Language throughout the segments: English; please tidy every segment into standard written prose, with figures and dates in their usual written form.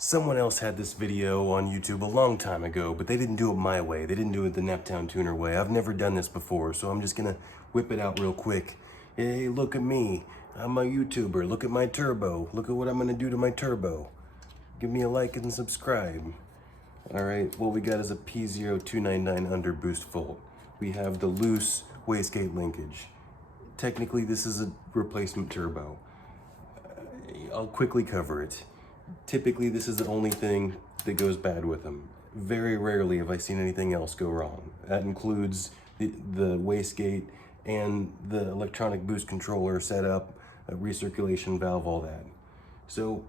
Someone else had this video on YouTube a long time ago, but they didn't do it my way. They didn't do it the Naptown Tuner way. I've never done this before, so I'm just gonna whip it out real quick. Hey, look at me. I'm a YouTuber. Look at my turbo. Look at what I'm gonna do to my turbo. Give me a like and subscribe. All right, what we got is a P0299 underboost volt. We have the loose wastegate linkage. Technically, this is a replacement turbo. I'll quickly cover it. Typically, this is the only thing that goes bad with them. Very rarely have I seen anything else go wrong. That includes the wastegate and the electronic boost controller setup, a recirculation valve, all that. So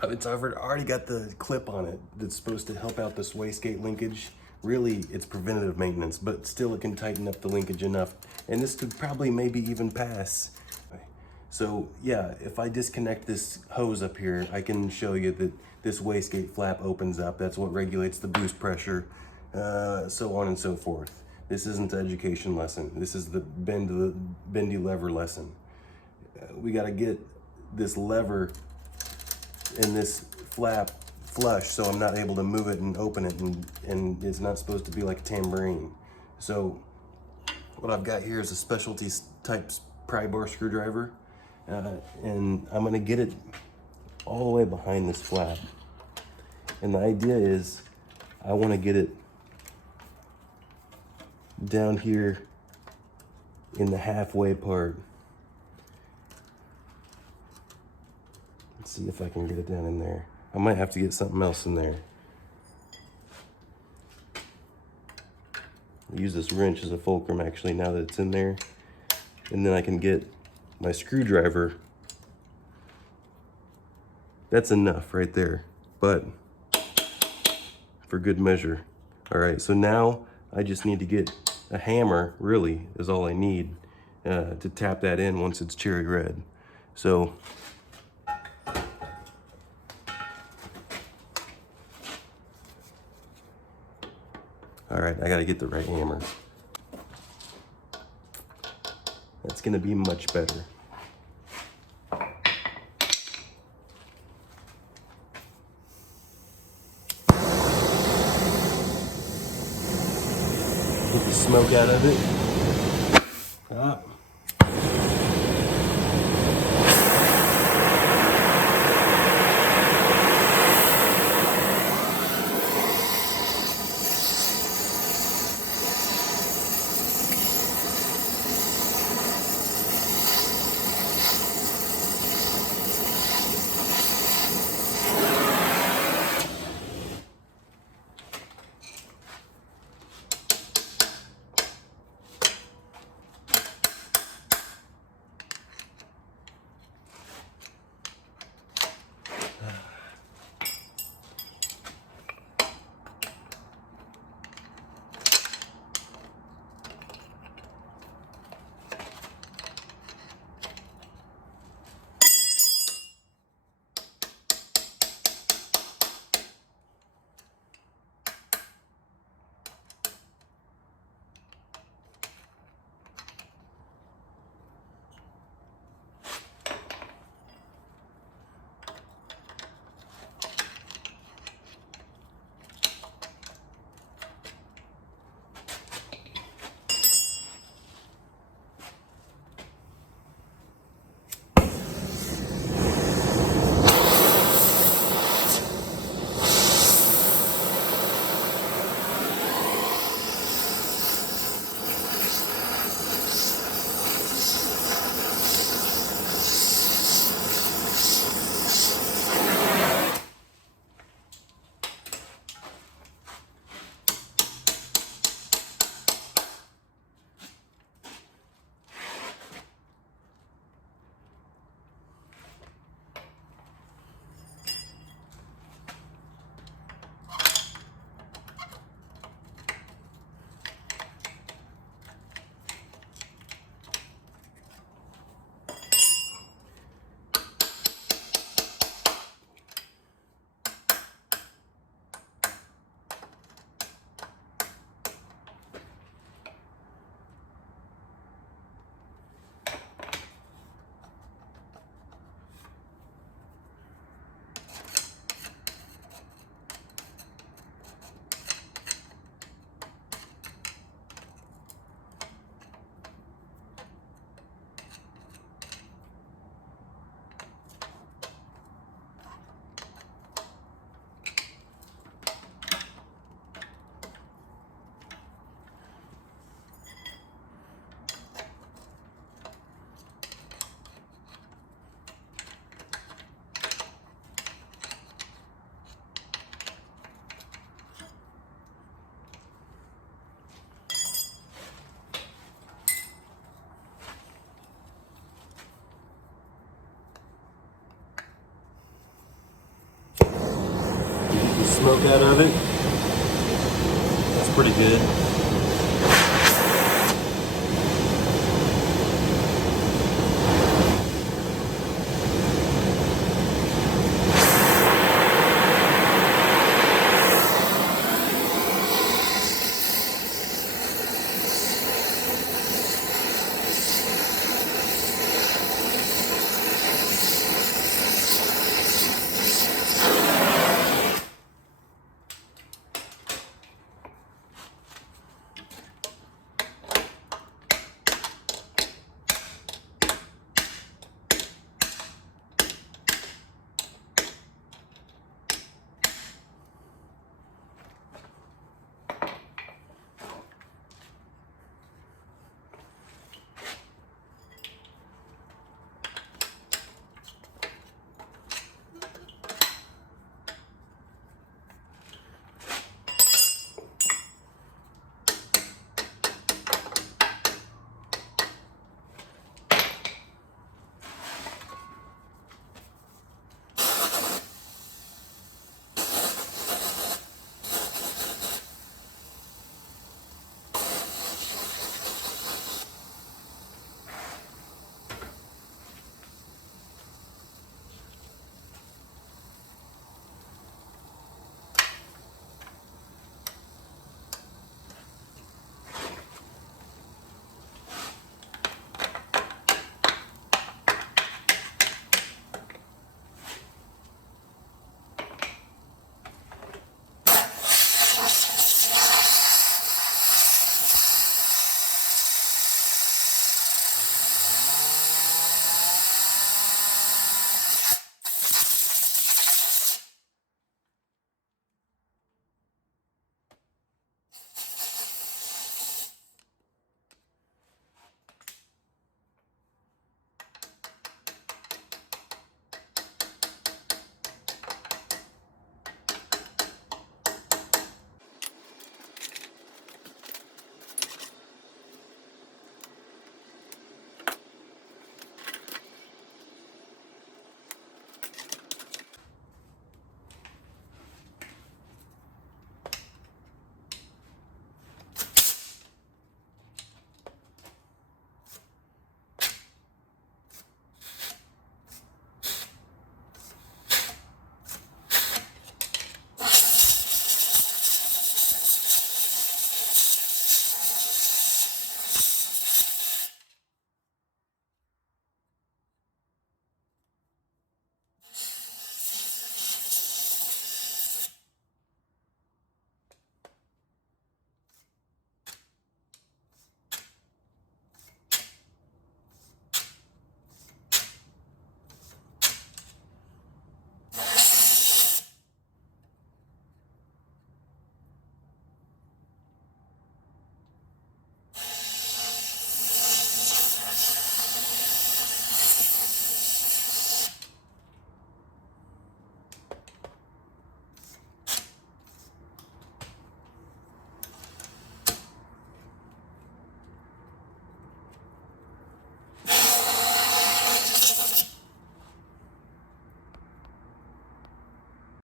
I've already got the clip on it that's supposed to help out this wastegate linkage. Really, it's preventative maintenance, but still it can tighten up the linkage enough. And this could probably maybe even pass. So yeah, if I disconnect this hose up here, I can show you that this wastegate flap opens up. That's what regulates the boost pressure, so on and so forth. This isn't an education lesson. This is the bendy lever lesson. We got to get this lever and this flap flush so I'm not able to move it and open it, and it's not supposed to be like a tambourine. So what I've got here is a specialty type pry bar screwdriver. And I'm gonna get it all the way behind this flap. And the idea is I wanna get it down here in the halfway part. Let's see if I can get it down in there. I might have to get something else in there. I'll use this wrench as a fulcrum actually now that it's in there. And then I can get my screwdriver. That's enough right there, but for good measure. All right, so now I just need to get a hammer, really, is all I need to tap that in once it's cherry red. So all right, I gotta get the right hammer. That's gonna be much better. Get the smoke out of it. Ah. smoke out of it. That's pretty good.